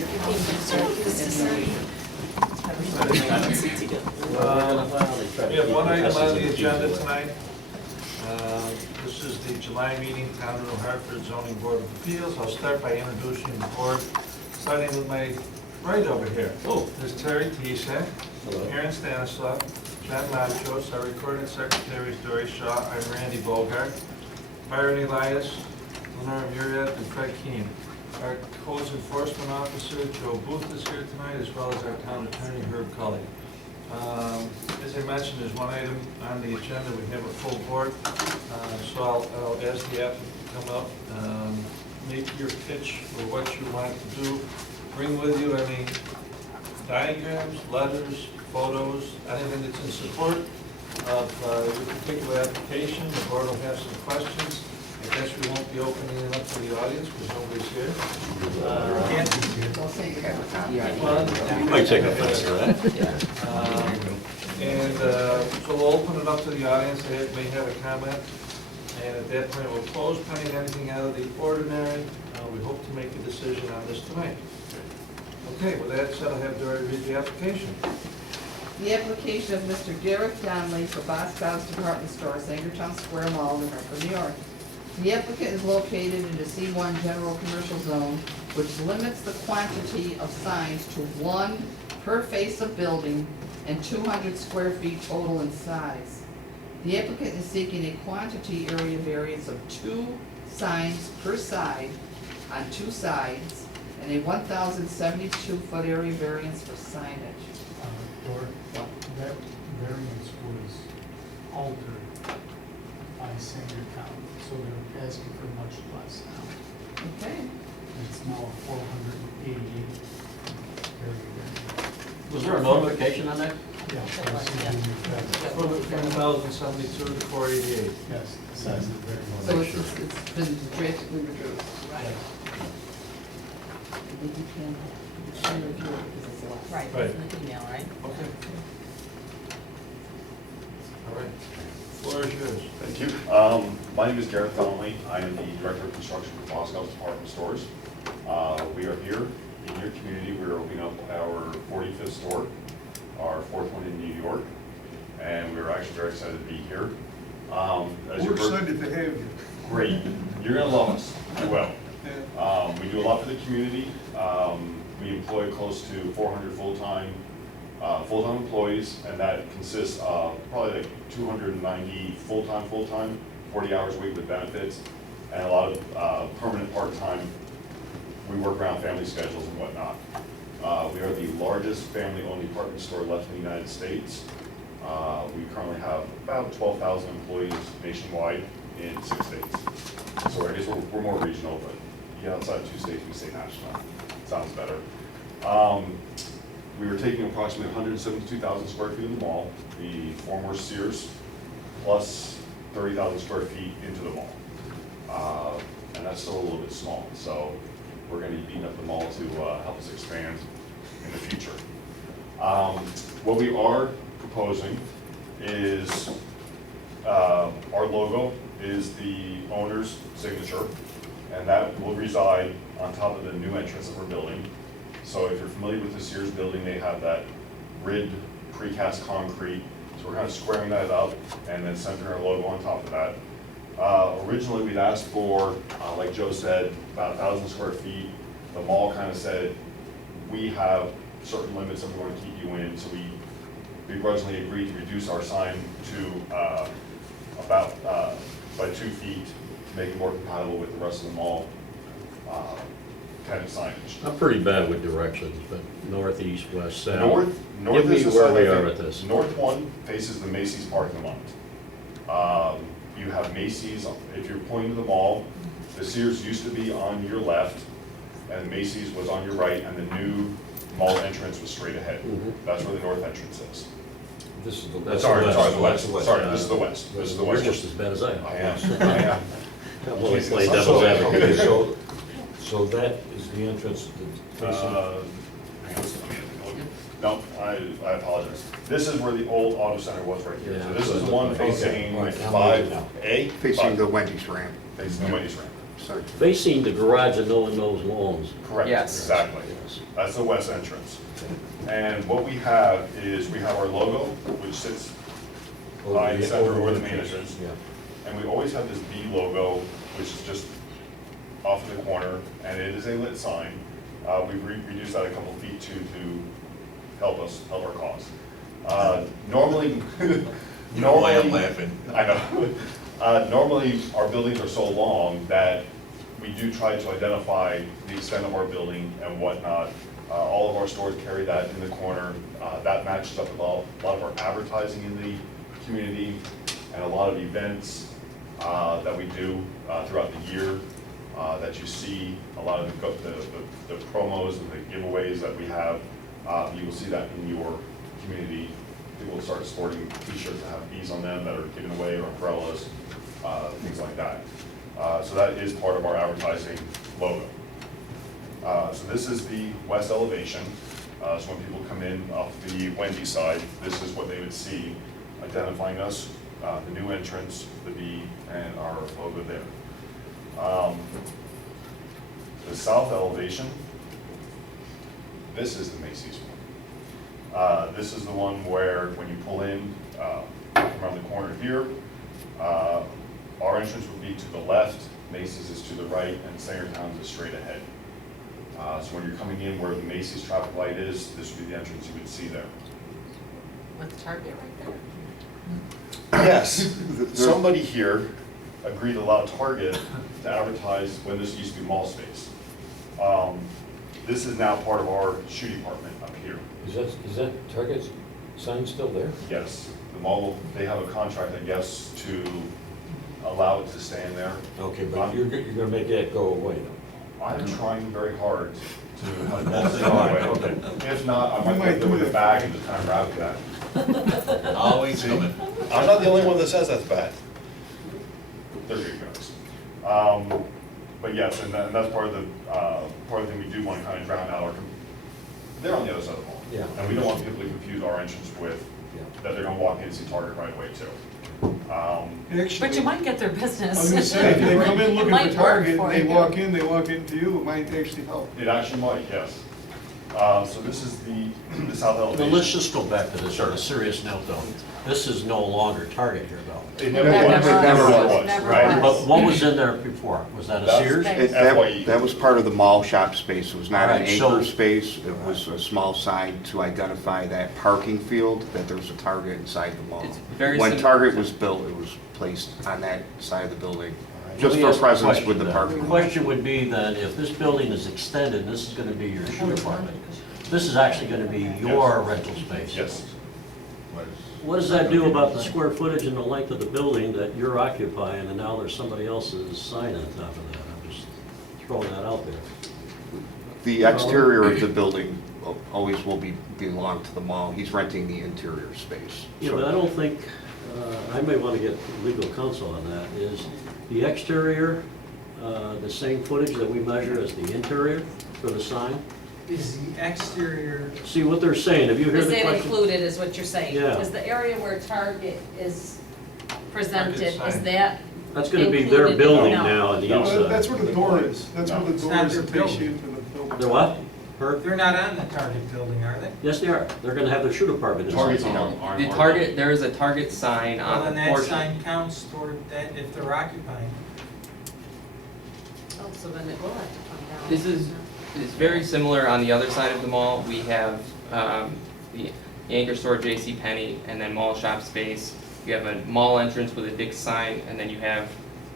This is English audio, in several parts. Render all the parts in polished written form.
We have one item on the agenda tonight. This is the July meeting, Town of New Hartford Zoning Board of Appeals. I'll start by introducing the board, starting with my right over here. There's Terry Tisak, Aaron Stanislav, John Machos, our recording secretary is Dory Shaw, I'm Randy Bogart, Byron Elias, Lenore Muriat, and Fred Keene. Our codes enforcement officer, Joe Booth, is here tonight, as well as our town attorney, Herb Cully. As I mentioned, there's one item on the agenda. We have a full board, so I'll ask the applicant to come up, make your pitch for what you want to do. Bring with you any diagrams, letters, photos, anything that's in support of your particular application. The board will have some questions. I guess we won't be opening it up to the audience because nobody's here. Don't say you have a copy. You might take offense to that. So we'll open it up to the audience. They may have a comment. And at that point, we'll close pending anything out of the ordinary. We hope to make a decision on this tonight. Okay, with that said, I'll have Dory read the application. The application of Mr. Gareth Donnelly for Boscov's Department Store, Sangertown Square Mall, New Hartford, New York. The applicant is located in the C1 General Commercial Zone, which limits the quantity of signs to 1 per face of building and 200 square feet total in size. The applicant is seeking a quantity area variance of 2 signs per side on 2 sides and a 1,072-foot area variance for signage. That variance was altered by Sangertown, so they're asking for much less now. Okay. It's now 488 area variance. Was there a notification on that? Yeah, that's From 1,072 to 488. yes, the size of the variance. So it's been drastically reduced. Right. I think you can review it because it's a lot. Right, Right. it's in the email, right? Okay. All right. Floor is yours. Thank you. My name is Gareth Donnelly. I am the Director of Construction for Boscov's Department Stores. We are here in your community. We're opening up our 45th store, our 4th one in New York, and we're actually very excited to be here. We're excited to have you. Great. You're going to love us. You will. We do a lot for the community. We employ close to 400 full-time employees, and that consists of probably like 290 full-time, 40 hours a week with benefits, and a lot of permanent part-time. We work around family schedules and whatnot. We are the largest family-owned department store left in the United States. We currently have about 12,000 employees nationwide in 6 states. So I guess we're more regional, but yeah, outside 2 states, we say national. Sounds better. We were taking approximately 172,000 square feet of the mall, the former Sears, plus 30,000 square feet into the mall. And that's still a little bit small, so we're going to be beating up the mall to help us expand in the future. What we are proposing is our logo is the owner's signature, and that will reside on top of the new entrance that we're building. So if you're familiar with the Sears building, they have that grid precast concrete. So we're kind of squaring that up and then centering our logo on top of that. Originally, we'd asked for, like Joe said, about 1,000 square feet. The mall kind of said, we have certain limits that we want to keep you in, so we begrudgingly agreed to reduce our sign to about by 2 feet to make it more compatible with the rest of the mall kind of signage. I'm pretty bad with directions, but north, east, west, south. North Give me is the where side we I are think- with this. North one faces the Macy's parking lot. You have Macy's, if you're pointing to the mall, the Sears used to be on your left, and Macy's was on your right, and the new mall entrance was straight ahead. Mhm. That's where the north entrance is. This is the west. Sorry, the west. That's Sorry, this is the west. This is the You're west. just as bad as I am. I am. I'm always So- playing devil's okay, advocate. So that is the entrance that facing. Hang on, no, I apologize. This is where the old auto center was right here. So this is the one facing All right, now I'm with you now. 5A. Facing the Wendy's ramp. Facing the Wendy's ramp. Sorry. Facing the garage that no one knows who owns. Correct, Yes. exactly. Yes. That's the west entrance. And what we have is, we have our logo, which sits behind the center over the main entrance. Yeah. And we always have this B logo, which is just off in the corner, and it is a lit sign. We've reduced that a couple feet to help our cause. Normally, laughing. I know. Normally, our buildings are so long that we do try to identify the extent of our building and whatnot. All of our stores carry that in the corner. That matches up with a lot of our advertising in the community and a lot of events that we do throughout the year that you see. A lot of the promos and the giveaways that we have, you will see that in your community. People will start sporting t-shirts that have bees on them that are given away, or umbrellas, things like that. So that is part of our advertising logo. So this is the west elevation. So when people come in off the Wendy side, this is what they would see, identifying us, the new entrance, the B, and our logo there. The south elevation, this is the Macy's one. This is the one where when you pull in around the corner here, our entrance would be to the left, Macy's is to the right, and Sangertown's is straight ahead. So when you're coming in where the Macy's traffic light is, this would be the entrance you would see there. With Target right there. Yes, somebody here agreed to allow Target to advertise when this used to be mall space. This is now part of our shoe department up here. Is that Target's sign still there? Yes, the mall, they have a contract, I guess, to allow it to stay in there. Okay, but you're gonna make that go away though? I'm trying very hard to have that stay away. Okay. If not, I might go with a bag and just kind of wrap that. Always coming. I'm not the only one that says that's bad. They're good guys. But yes, and that's part of the thing we do want to kind of drown out. They're on the other side of the mall. Yeah. And we don't want people to confuse our entrance with, Yeah. that they're gonna walk in and see Target right away too. But you might get their business. I was gonna say, if they come in It looking might for work Target, for and they you. walk into you, it might actually help. It actually might, yes. So this is the south Well, elevation. let's just go back to this on a serious note though. This is no longer Target here though. It Never was. Never right? was. But what was in there before? Was that a That's- Sears? FYE. That was part of the mall shop space. It was not an Alright, so- anchor space. It was a small sign to identify that parking field, that there was a Target inside the mall. It's very When sim- Target was built, it was placed on that side of the building, Let just me for ask a presence question with the then. parking. The question would be then, if this building is extended, this is gonna be your shoe department. This is actually gonna be your rental space. Yes. What does that do about the square footage and the length of the building that you're occupying, and now there's somebody else's sign on top of that? I'm just throwing that out there. The exterior of the building always will belong to the mall. He's renting the interior space. Yeah, but I don't think, I may want to get legal counsel on that. Is the exterior the same footage that we measure as the interior for the sign? Is the exterior, See what they're saying, have you heard Is the that question? included, is what you're saying? Yeah. Is the area where Target is presented, Target is sign. that, That's going to be their included? building No. now on the No. inside. That's where the door is. That's where the It's door not is their that takes you building. into the building. They're what? Herb? they're not on the Target building, are they? Yes, they are. They're going to have their shoe department Target's inside. on The Target, there is a Target sign Well, on then a that portion. sign counts toward that if they're occupying. oh, so then it will have to come down. This is, it's very similar on the other side of the mall. We have the anchor store J.C. Penney, and then mall shop space. You have a mall entrance with a Dick's sign, and then you have,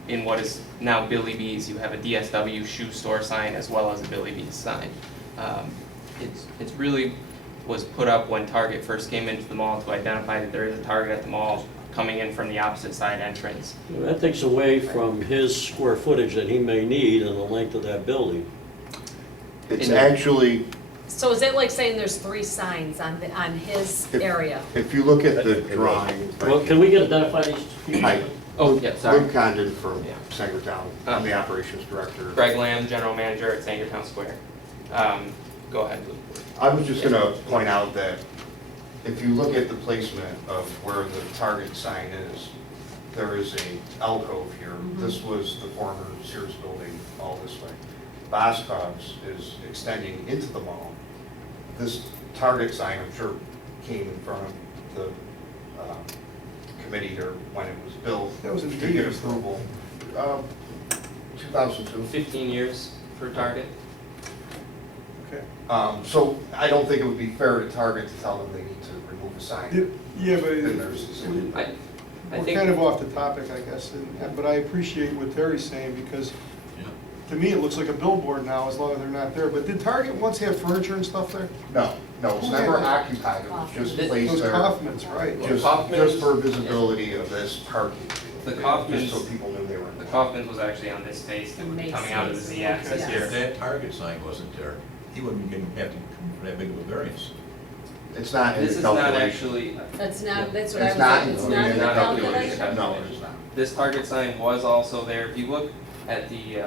in what is now Billy B's, you have a DSW shoe store sign as well as a Billy B's sign. It's really was put up when Target first came into the mall to identify that there is a Target at the mall coming in from the opposite side entrance. That takes away from his square footage that he may need and the length of that building. It's In the- actually, So is it like saying there's 3 signs on his area? if you look at the drawing. Well, can we get identified these people? Hi, Oh, yeah, sorry. Luke Condon from Yeah. Sangertown. I'm the operations director. Greg Lamb, General Manager at Sangertown Square. Go ahead, Luke. I was just gonna point out that if you look at the placement of where the Target sign is, there is a alcove here. This was the former Sears building all this way. Boscov's is extending into the mall. This Target sign, I'm sure, came in front of the committee here when it was built. That was in to the get 80s, though. approval. 2002. 15 years for Target. Okay. So I don't think it would be fair to Target to tell them they need to remove a sign. Yeah, And but there's- I we're think, kind of off the topic, I guess, but I appreciate what Terry's saying, because to me, it looks like a billboard now, as long as they're not there. But did Target once have furniture and stuff there? No, it's never occupied, it was just placed Those there. Kaufman's, right? Just for visibility of this parking. The Kaufman's- Just so people knew they were in the the. Kaufman's was actually on this space that would be coming out of the Z access Yes. here. If that Target sign wasn't there, he wouldn't have to come for that big of a variance. It's not in This the is not calculation. actually, That's not, that's what I It's was not saying, it's included not in the calculation. calculation? No, it's not. this Target sign was also there. If you look at the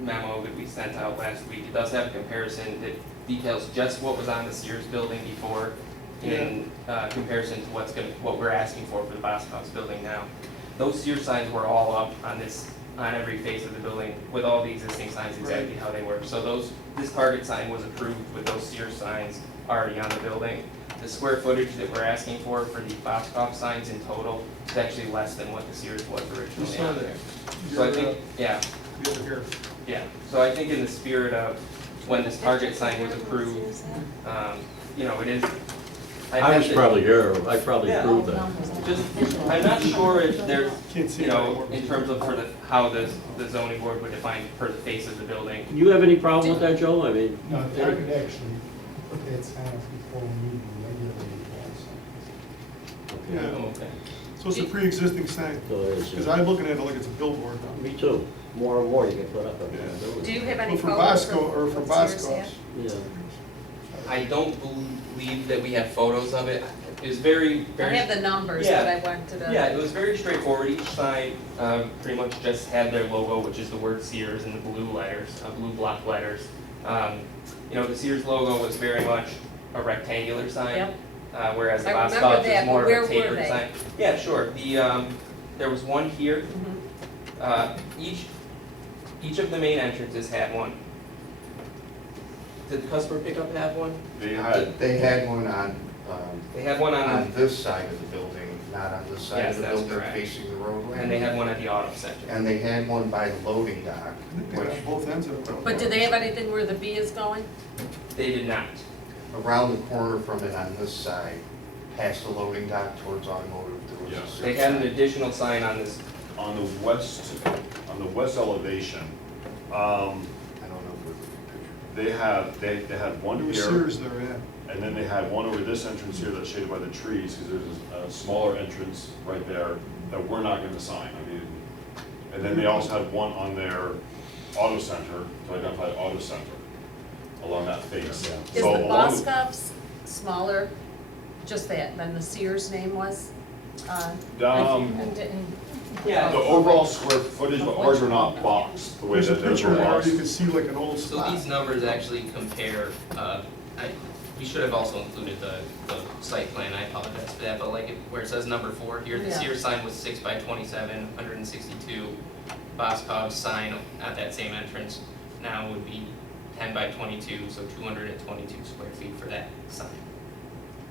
memo that we sent out last week, it does have a comparison that details just what was on the Sears building before in comparison to what we're asking for the Boscov's building now. Those Sears signs were all up on every face of the building with all the existing signs exactly how they were. So this Target sign was approved with those Sears signs already on the building. The square footage that we're asking for the Boscov signs in total is actually less than what the Sears was originally on there. So I think, yeah, so I think in the spirit of when this Target sign was approved, it is. I was probably here, I probably approved that. I'm not sure if there's, Can't see in terms of how the zoning board would define per the face of the building. You have any problem with that, Joe? I mean, No, Target actually put that sign up before we need to regulate it also. Yeah, Okay. so it's a pre-existing sign, so it is, because I'm looking at it like it's a billboard now. me too. More and more you can put up on Yeah. that building. Do you have any For photos Bosco, of or for what Sears Boscov's. had? Yeah. I don't believe that we have photos of it. It was very, I very. have the numbers, but I went to the. Yeah, it was very straightforward. Each sign pretty much just had their logo, which is the word Sears in the blue letters, blue block letters. The Sears logo was very much a rectangular sign. Yep. Whereas the I remember Boscov's that, is more but where of a were tapered they? sign. Yeah, sure. There was one here. Mhm. Each of the main entrances had one. Did the customer pickup have one? They had one on, They had one on this side of the building, not on this side Yes, of the that's building correct. facing the roadway. and they had one at the auto center. And they had one by the loading dock, I think they which got both ends of it. But do they have anything where the B is going? They did not. around the corner from it on this side, past the loading dock towards automotive, there was a Sears They had an sign. additional sign on this. On the west elevation, I don't know if they had one There was here, Sears there, yeah. and then they had one over this entrance here that's shaded by the trees, because there's a smaller entrance right there that we're not gonna sign, and then they also had one on their auto center, to identify the auto center, along that face. Is So the along Boscov's smaller, just that, than the Sears name was? Yeah. The overall square footage, but ours are not boxed the way There's a that theirs picture are there, boxed. you can see like an old So spot. these numbers actually compare, we should have also included the site plan, I apologize for that, but where it says number 4 here, the Yeah. Sears sign was 6 by 27, 162. Boscov's sign at that same entrance now would be 10 by 22, so 222 square feet for that sign.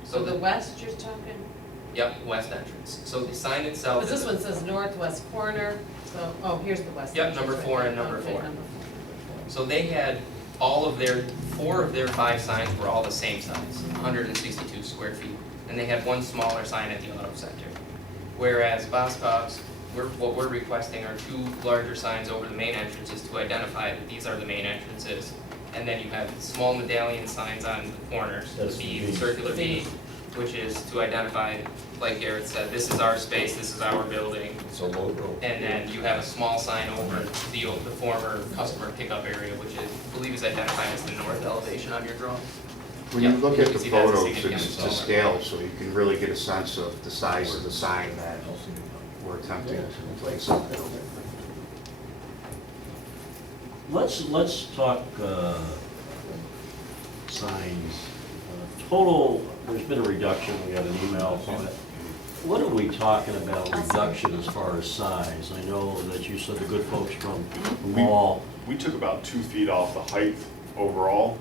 So the west you're talking? Yep, west entrance. So the sign itself. Because this one says northwest corner, so, oh, here's the west. Yep, entrance number right 4 there. and number Okay, 4. number 4. So they had 4 of their 5 signs were all the same size, 162 square feet. And they had one smaller sign at the auto center. Whereas Boscov's, what we're requesting are 2 larger signs over the main entrances to identify that these are the main entrances. And then you have small medallion signs on the corners, the That's V, the the V. circular V, which is to identify, like Garrett said, this is our space, this is our building. It's a logo. And then you have a small sign over the former customer pickup area, which I believe is identified as the north elevation on your drawing. When you Yeah, look you at can the see that's a photos, significant it's to install. scale, so you can really get a sense of the size of the sign that we're attempting to place on the building. Let's talk signs. Total, there's been a reduction, we got an email from it. What are we talking about reduction as far as size? I know that you said the good folks from the mall. We took about 2 feet off the height overall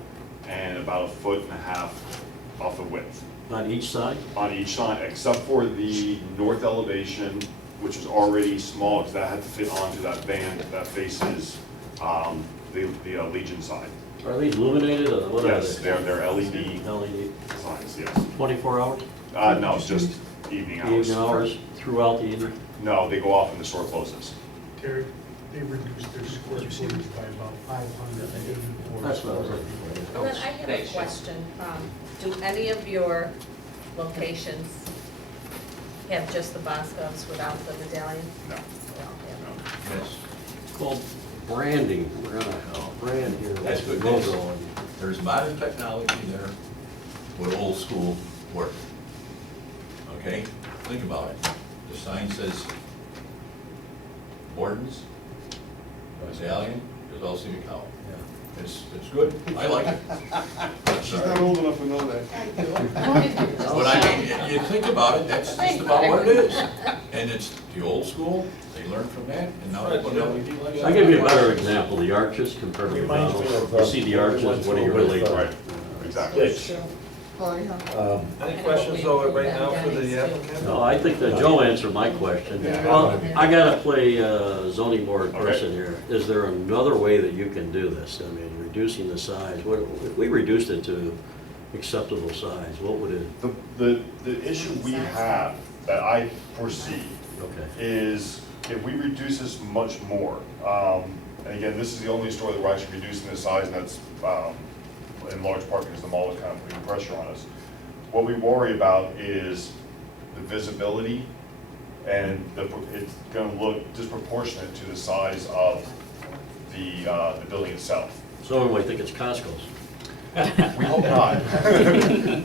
and about 1.5 feet off the width On each side? on each side, except for the north elevation, which was already small, because that had to fit onto that band that faces the Legion side. Are these illuminated or what are Yes, they? they're LED LED, signs, yes. 24 hours? No, it's just evening hours. Evening hours throughout the evening? No, they go off when the store closes. Terry, they reduced their square footage by about 584. That's what I was looking for. Well, then I have a question. Do any of your locations have just the Boscovs without the medallion? No, They all have. no. Yes, It's called branding. We're gonna brand here. that's good. Logo on. There's modern technology there with old school work. Okay, think about it. The sign says Borden's, medallion, there's also the cow. It's good, I like it. She's not old enough to know that. But I mean, you think about it, that's just about what it is. And it's the old school, they learned from that, and now they put LED lights. I'll give you a better example, the arches compared to Reminds me McDonald's. of, You see the arches, what do you really? Right, exactly. Ditch. Corey, huh? Any questions though right now for the applicant? No, I think that Joe answered my question. Yeah. Well, I gotta play zoning board Okay. person here. Is there another way that you can do this? I mean, reducing the size, what, if we reduced it to acceptable size, what would it, The issue we have that I foresee okay. is if we reduce this much more, and again, this is the only store that we're actually reducing the size, and that's in large part because the mall is kind of putting pressure on us. What we worry about is the visibility, and it's gonna look disproportionate to the size of the building itself. Someone might think it's Costco's. We hope not.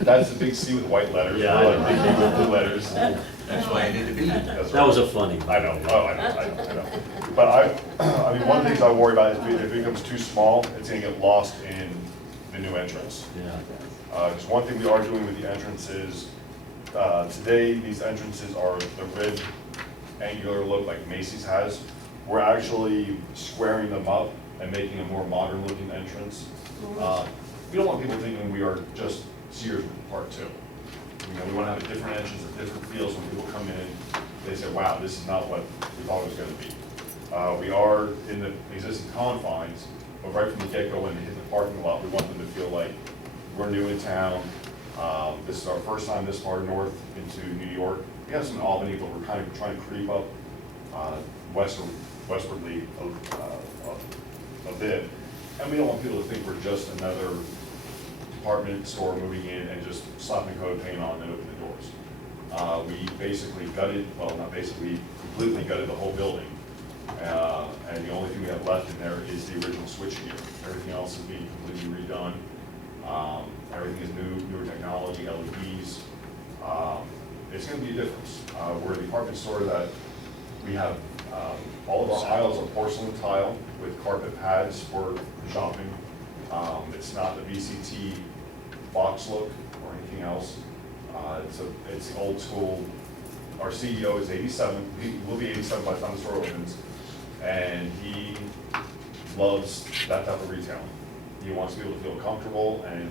That's the big C with white letters, Yeah, I or know. like big with blue letters. That's why I need to be. That's That was right. a funny. I know, oh, I know. But I mean, one of the things I worry about is if it becomes too small, it's gonna get lost in the new entrance. Yeah. Because one thing we are doing with the entrances, today, these entrances are the rib angular look like Macy's has. We're actually squaring them up and making a more modern looking entrance. We don't want people thinking we are just Sears Part 2. You know, we want to have a different entrance, a different feel, so when people come in, they say, wow, this is not what we thought it was going to be. We are in the existing confines, but right from the get-go, when they hit the parking lot, we want them to feel like we're new in town. This is our first time this far north into New York. We have some in Albany, but we're kind of trying to creep up westwardly a bit. And we don't want people to think we're just another department store moving in and just slapping code paint on and open the doors. We basically gutted, well, not basically, completely gutted the whole building. And the only thing we have left in there is the original switchgear. Everything else is being completely redone. Everything is newer technology, LEDs. It's gonna be a difference. We're a department store that we have, all of our aisles are porcelain tile with carpet pads for shopping. It's not the VCT box look or anything else. It's old school. Our CEO is 87, he will be 87 by the time the store opens, and he loves that type of retail. He wants people to feel comfortable and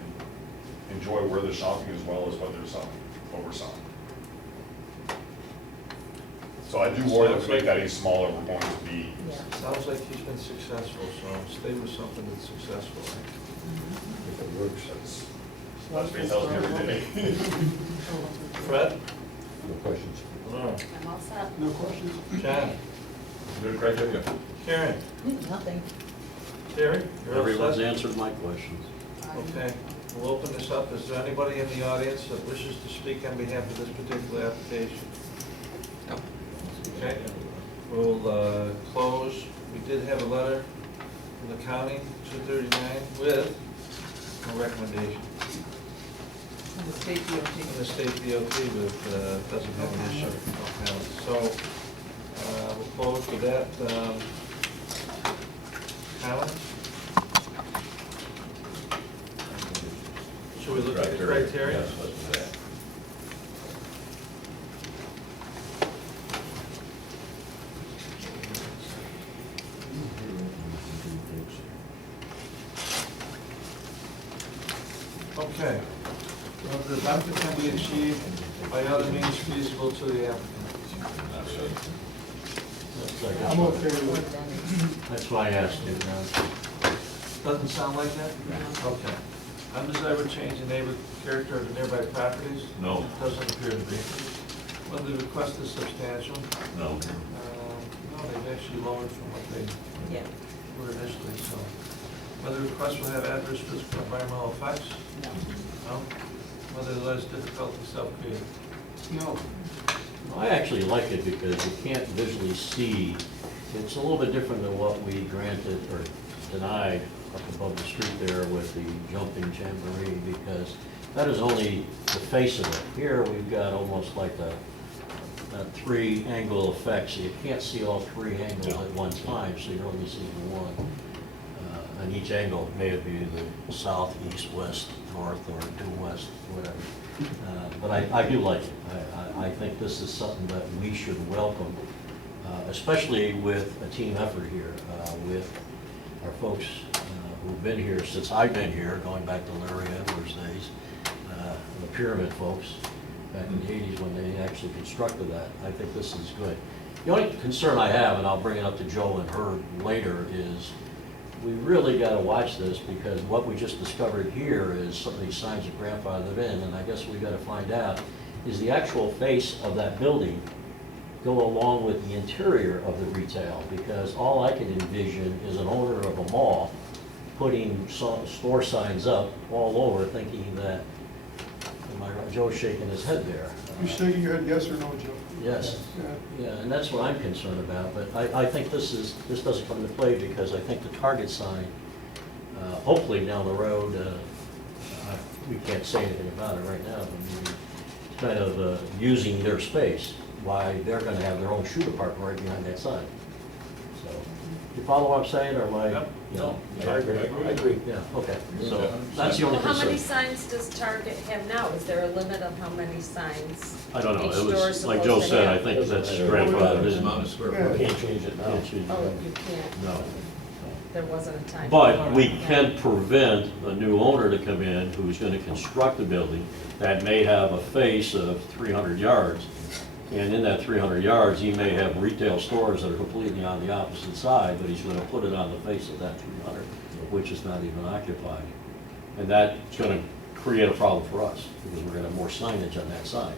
enjoy where they're shopping as well as what they're selling, what we're selling. So I do worry that if we make that any smaller, we're going to be, Sounds like he's been successful, so stay with something that's successful. If it works, that's what he tells me every day. Fred? no questions. Laura? I'm all set. No questions? John? Good criteria. Karen? Nothing. Terry? You're all Everyone's set? answered my questions. Okay, we'll open this up. Is there anybody in the audience that wishes to speak on behalf of this particular application? No. Okay, we'll close. We did have a letter from the county, 239, with a recommendation. And the state DOT. And the state DOT with, doesn't have an issue. Okay. So, we'll close with that. Alan? Should we look at the criteria? Yes, let's do that. Okay. Well, the benefit can be achieved by other means feasible to the applicant. I'm okay with it. That's why I asked you. Doesn't sound like that? Okay. Undesirable change in neighbor character of the nearby properties? No. Doesn't appear to be. Whether the request is substantial? No. No, they've actually lowered from what they Yeah. were initially, so. Whether the request will have adverse physical and environmental effects? No. No? Whether the less difficulty self-created? No. I actually like it because you can't visually see. It's a little bit different than what we granted or denied up above the street there with the jumping jamboree, because that is only the face of it. Here, we've got almost like a three angle effect, so you can't see all three angles at one time, so you're only seeing one. And each angle may be the south, east, west, north, or due west, whatever. But I do like it. I think this is something that we should welcome, especially with a team effort here, with our folks who've been here since I've been here, going back to Larry Edwards' days, the Pyramid folks back in the 80s when they actually constructed that. I think this is good. The only concern I have, and I'll bring it up to Joe and her later, is we really got to watch this, because what we just discovered here is some of these signs are grandfathered in, and I guess we got to find out, is the actual face of that building go along with the interior of the retail? Because all I can envision is an owner of a mall putting store signs up all over, thinking that, am I right? Joe's shaking his head there. You shaking your head yes or no, Joe? Yes. Yeah. Yeah, and that's what I'm concerned about, but I think this doesn't come into play, because I think the Target sign, hopefully down the road, we can't say anything about it right now, but maybe kind of using their space, why they're gonna have their own shoe department right behind that sign. So, you follow what I'm saying, or am I? Yep. You know? I agree. Yeah, okay, so that's the only Well, how many concern. signs does Target have now? Is there a limit of how many signs? I don't know, each it store was, is like supposed Joe to said, I have? think that's Doesn't grandfathered This in. amount of square Yeah. foot. Can't change it now. It should- Oh, you can't. No. There wasn't a time. But we can prevent a new owner to come in who's gonna construct a building that may have a face of 300 yards. And in that 300 yards, he may have retail stores that are completely on the opposite side, but he's gonna put it on the face of that 300, which is not even occupied. And that's gonna create a problem for us, because we're gonna have more signage on that side.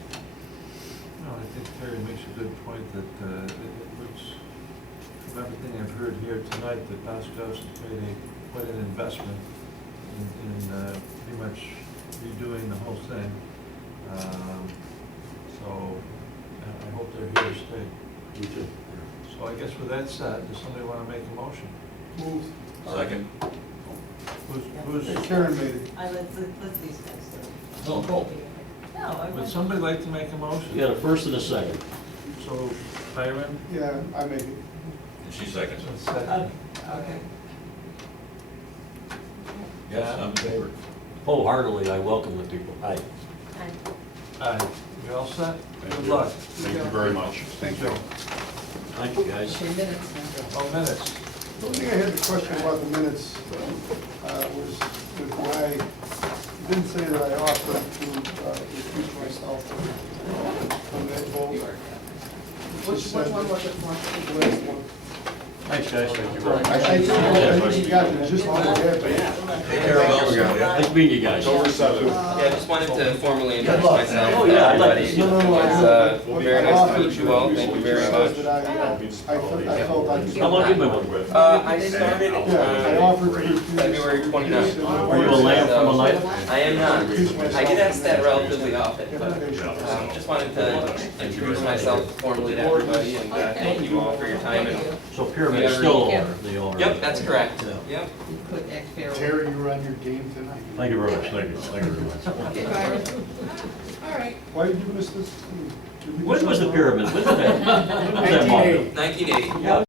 No, I think Terry makes a good point that it looks, from everything I've heard here tonight, that Boscov's made quite an investment in pretty much redoing the whole thing. So I hope they're here to stay. Me too. So I guess with that said, does somebody want to make a motion? Move. Second? Who's, Karen made it. Let these guys do No, go. No, I would somebody like to make a motion? You got a first and a second. So Byron, Yeah, I made it. And she seconds it. second. Okay. Yes, I'm in favor. Wholeheartedly, I welcome the people. Aye. Aye. You all set? Thank Good you. luck. Thank you very much. Thank you. Thank you, guys. Okay, minutes now. Oh, minutes. The only thing I had the question about the minutes was with why, you didn't say that I offered to recuse myself from that vote. Which one was it for? The last one. Thanks, guys. Thank you I think you got the gist of what happened. Take care of those. Nice meeting you guys. October 7th. Yeah, I just wanted to formally introduce myself Oh, to yeah, I'd like everybody. to- It's very nice to meet you all, thank you very much. I felt I could. How long you been with? I started Yeah, I offered to refuse. February 29th. Are you a lamb from a knife? I am not. I get asked that relatively often, but just wanted to introduce myself formally to everybody and thank you all for your time. And So Pyramid is still the owner? Yep, that's correct. Yeah. Yep. You could act fair. Terry, you were on your game tonight. Thank you very much. Thank you. Thank you very much. Okay, Byron. All right. Why did you miss this? When was the pyramid? When was that? When was that modeled? 1980. Yeah,